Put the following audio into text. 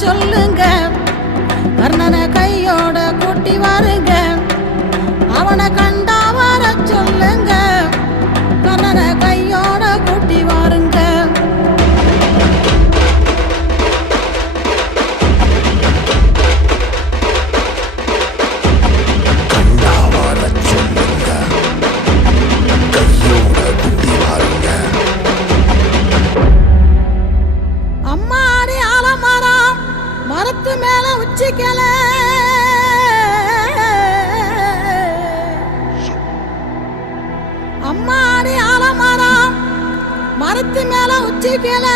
சொல்லுங்க, கர்ணனை கையோட கூட்டி வாருங்க, அவனை கண்டா வர சொல்லுங்க, கர்ணனை கையோட கூட்டி வாருங்க. அம்மாடி ஆலமரம் மரத்து மேல உச்சிக்கல, அம்மாடி ஆலமரம் மரத்து மேல உச்சிக்கல.